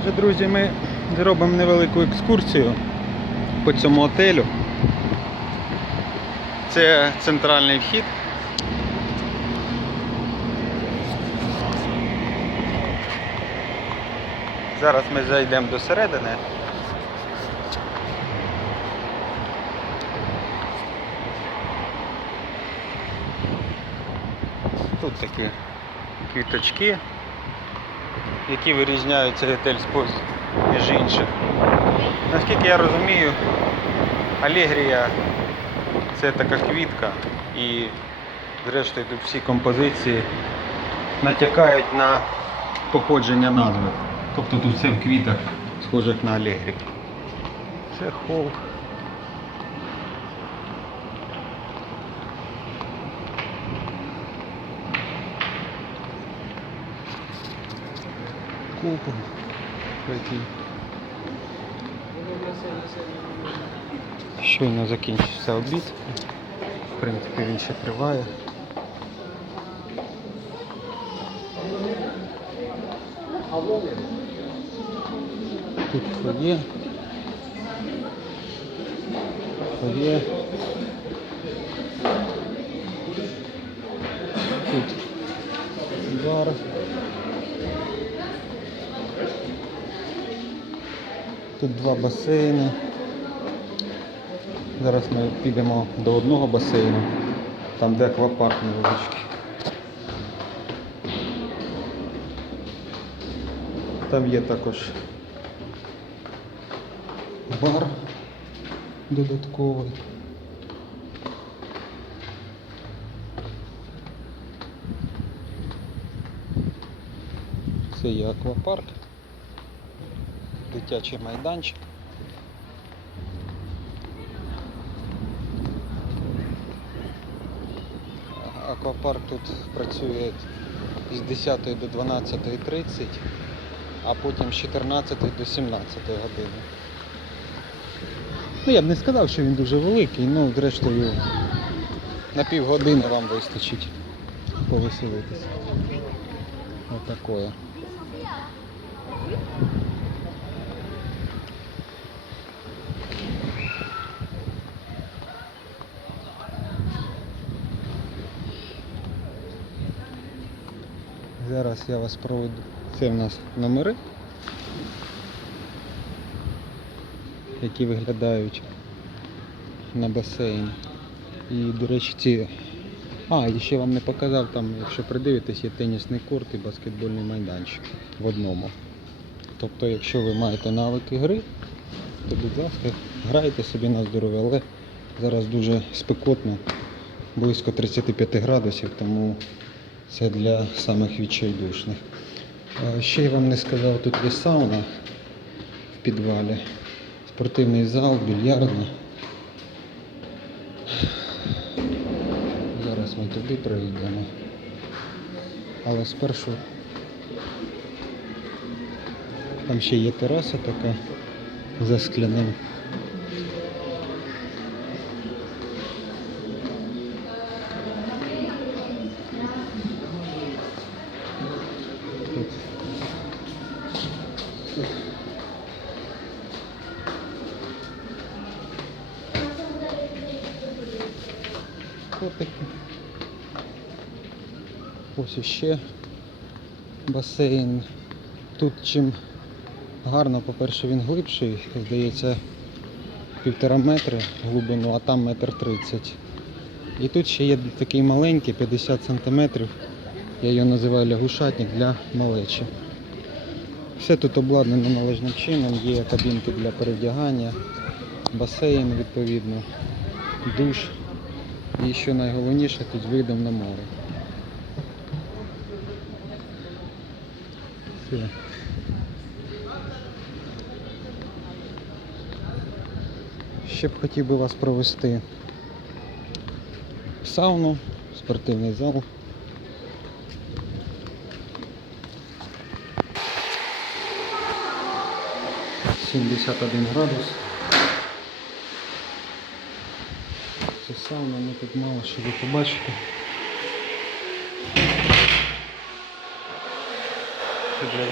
Отже, друзі, ми зробимо невелику екскурсію по цьому отелю. Це центральний вхід. Зараз ми зайдемо до середини. Тут такі квіточки, які вирізняють цей готель з між інших. Наскільки я розумію, Алегрія це така квітка і зрештою тут всі композиції натякають на походження назви. Тобто тут все в квітах, схожих на Алегрі. Це хол. Купол. Який. Щойно закінчився обід. В принципі, він ще триває. Тут фоє. Фоє. Тут два басейни. Зараз ми підемо до одного басейну, там де аквапарк невеличкий. Там є також бар додатковий. Це є аквапарк, дитячий майданчик. Аквапарк тут працює з 10 до 12.30, а потім з 14 до 17 години. Ну, я б не сказав, що він дуже великий, ну, зрештою, на півгодини вам вистачить повеселитися. Отакое. Зараз я вас проведу. Це в нас номери, які виглядають на басейн. І, до речі, ці. А, і ще вам не показав, там, якщо придивитесь, є тенісний корт і баскетбольний майданчик в одному. Тобто, якщо ви маєте навики гри, то будь ласка, грайте собі на здоров'я, але зараз дуже спекотно, близько 35 градусів, тому це для самих відчайдушних. Ще я вам не сказав, тут є сауна в підвалі, спортивний зал, більярдна. Зараз ми туди прийдемо. Але спершу там ще є тераса така за скляним. Котики. Ось іще басейн. Тут чим гарно, по-перше, він глибший, здається, півтора метри глибину, а там метр тридцять. І тут ще є такий маленький, 50 сантиметрів. Я його називаю лягушатник для малечі. Все тут обладнано належним чином, є кабінки для перевдягання, басейн відповідно, душ. І що найголовніше, тут видом на море. Все. Ще б хотів би вас провести в сауну, спортивний зал. Сімдесят один градус. Сауна, ну тут мало що ви побачите.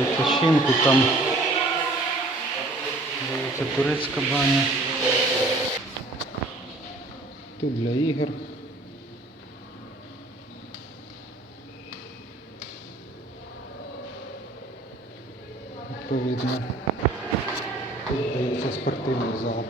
Відпочинку там Це турецька баня. Тут для ігор. Відповідно. Тут дається спортивний зал.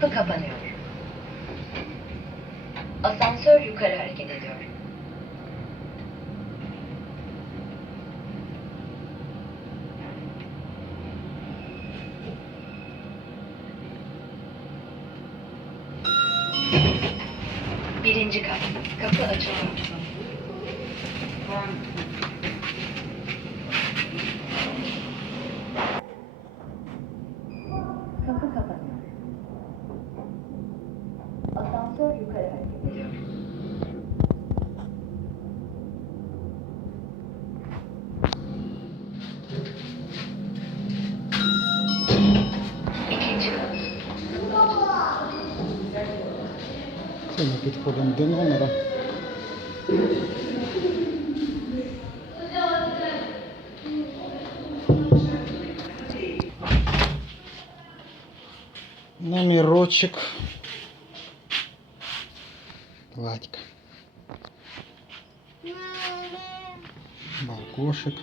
Kapı kapanıyor. Asansör yukarı hareket ediyor. Birinci kat. Kapı açılıyor. Це ми підходимо до номера. Номерочек. Владька. Балкошек.